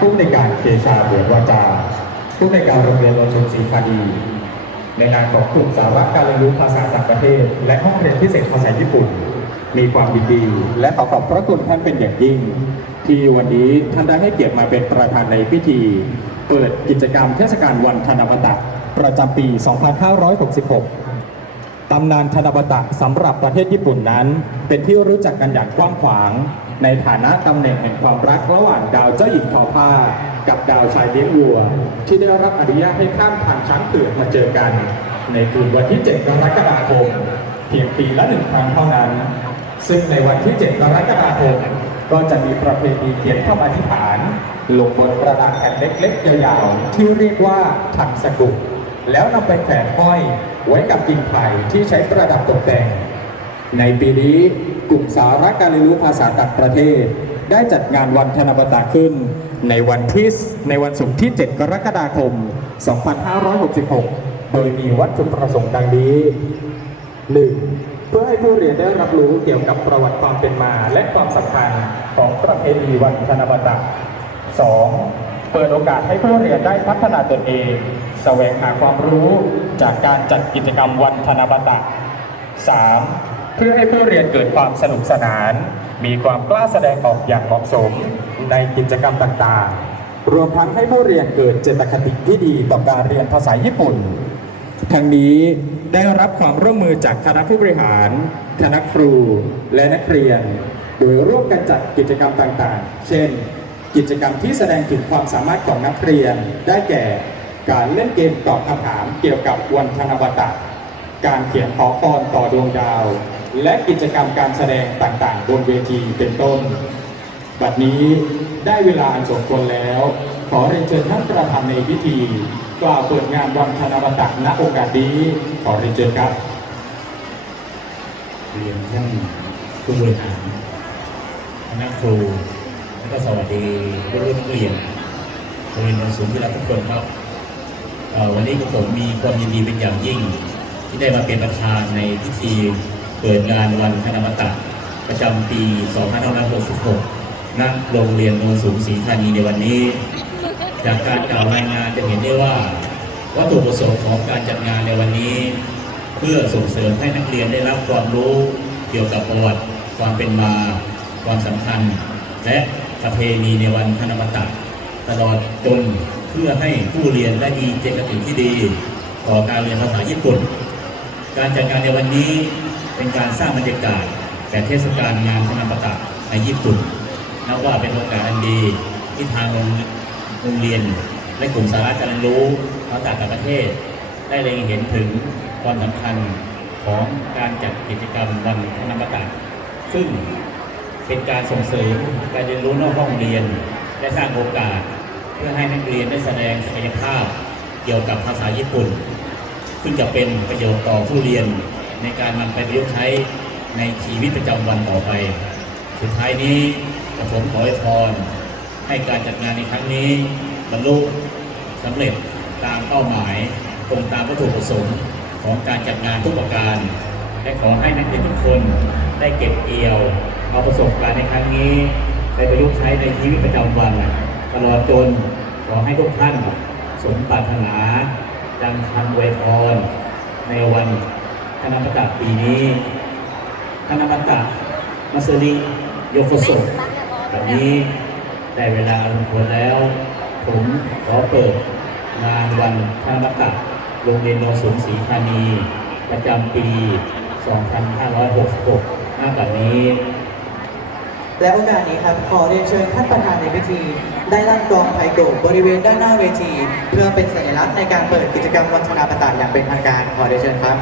ผู้ในการเกชาเบือวาจา ผู้ในการโรงเรียนโรชนศรีคดี ในนามของกลุ่มสาระการเรียนรู้ภาษาต่างประเทศ และห้องเรียนพิเศษภาษาญี่ปุ่น มีความดีและขอขอบพระคุณท่านเป็นอย่างยิ่ง ที่วันนี้ท่านได้ให้เกียรติมาเป็นประธานในพิธี เปิดกิจกรรมเทศกาลวันธนบัตรประจำปี 2566 ตำนานธนบัตรสำหรับประเทศญี่ปุ่นนั้น เป็นที่รู้จักกันอย่างกว้างขวาง ในฐานะตำแหน่งแห่งความรักระหว่างดาวเจ้าหญิงทอผ้า กับดาวชายเลี้ยงวัว ที่ได้รับอนุญาตให้ข้ามผ่านช้างเผือกมาเจอกัน ในคืนวันที่ 7 กรกฎาคม เพียงปีละหนึ่งครั้งเท่านั้น ซึ่งในวันที่ 7 กรกฎาคม ก็จะมีประเพณีเขียนคำอธิษฐานลงบนกระดาษแผ่นเล็กๆ ยาวๆ ที่เรียกว่าถักสกุลแล้วนำไปแขวนห้อยไว้กับกิ่งไผ่ที่ใช้ประดับตกแต่ง ในปีนี้กลุ่มสาระการเรียนรู้ภาษาต่างประเทศ ได้จัดงานวันธนบัตรขึ้น ในวันที่ในวันศุกร์ที่ 7 กรกฎาคม 2566 โดยมีวัตถุประสงค์ดังนี้ 1. เพื่อให้ผู้เรียนได้รับรู้เกี่ยวกับประวัติความเป็นมาและความสำคัญของประเพณีวันธนบัตร 2. เปิดโอกาสให้ผู้เรียนได้พัฒนาตนเองแสวงหาความรู้จากการจัดกิจกรรมวันธนบัตร 3. เพื่อให้ผู้เรียนเกิดความสนุกสนาน มีความกล้าแสดงออกอย่างเหมาะสมในกิจกรรมต่างๆ รวมทั้งให้ผู้เรียนเกิดเจตคติที่ดีต่อการเรียนภาษาญี่ปุ่น ทั้งนี้ได้รับความร่วมมือจากคณะผู้บริหาร คณะครู และนักเรียน โดยร่วมกันจัดกิจกรรมต่างๆ เช่น กิจกรรมที่แสดงถึงความสามารถของนักเรียน ได้แก่ การเล่นเกมตอบคำถามเกี่ยวกับวันธนบัตรการเขียนขอพรต่อดวงดาว และกิจกรรมการแสดงต่างๆ บนเวทีเป็นต้น บัดนี้ได้เวลาอันสมควรแล้ว ขอเรียนเชิญท่านประธานในพิธี กล่าวเปิดงานวันธนบัตรณโอกาสนี้ ขอเรียนเชิญครับ เรียนท่านผู้บริหารคณะครูและก็สวัสดีผู้ร่นักเรียนโรงเรียนโนนสูงที่รักทุกคนครับวันนี้ผมมีความยินดีเป็นอย่างยิ่ง ที่ได้มาเป็นประธานในพิธี เปิดงานวันคณมตะประจำปี 2566 ณ โรงเรียนโนนสูงศรีธานีในวันนี้ จากการกล่าวรายงานจะเห็นได้ว่า วัตถุประสงค์ของการจัดงานในวันนี้ เพื่อส่งเสริมให้นักเรียนได้รับความรู้เกี่ยวกับประวัติความเป็นมา ความสำคัญ และประเพณีในวันธนบัตรตลอดจนเพื่อให้ผู้เรียนได้มีเจตสิที่ดี ต่อการเรียนภาษาญี่ปุ่น การจัดงานในวันนี้ เป็นการสร้างบรรยากาศแก่เทศกาลงานธนบัตรในญี่ปุ่นนับว่าเป็นโอกาสอันดีที่ทางโรงเรียน และกลุ่มสาระการเรียนรู้ภาษาต่างประเทศ ได้เล็งเห็นถึงความสำคัญของการจัดกิจกรรมวันธนบัตรซึ่งเป็นการส่งเสริมการเรียนรู้นอกห้องเรียน และสร้างโอกาสเพื่อให้นักเรียนได้แสดงศักยภาพเกี่ยวกับภาษาญี่ปุ่น ซึ่งจะเป็นประโยชน์ต่อผู้เรียน ในการนำไปประยุกต์ใช้ในชีวิตประจำวันต่อไป สุดท้ายนี้กระผมขอให้พรให้การจัดงานในครั้งนี้บรรลุสำเร็จตามเป้าหมายตรงตามวัตถุประสงค์ของการจัดงานทุกประการ และขอให้นักเรียนทุกคนได้เก็บเกี่ยวเอาประสบการณ์ในครั้งนี้ไปประยุกต์ใช้ในชีวิตประจำวันตลอดจนขอให้ทุกท่านสมปรารถนา ดังคำอวยพรในวัน ธนบัตรปีนี้ธนบัตรมัสริโยโกโซแบบนี้ได้เวลาอันควรแล้ว ผมขอเปิดงานวันธนบัตรโรงเรียนโนสูงศรีธานี ประจำปี 2566หน้าแบบนี้และโอกาสนี้ครับขอเรียนเชิญท่านประธานในพิธี ได้ลั่นกลองไพโกบริเวณด้านหน้าเวที เพื่อเป็นสัญลักษณ์ในการเปิดกิจกรรมวันธนาประตาอย่างเป็นทางการขอเรียนเชิญครับ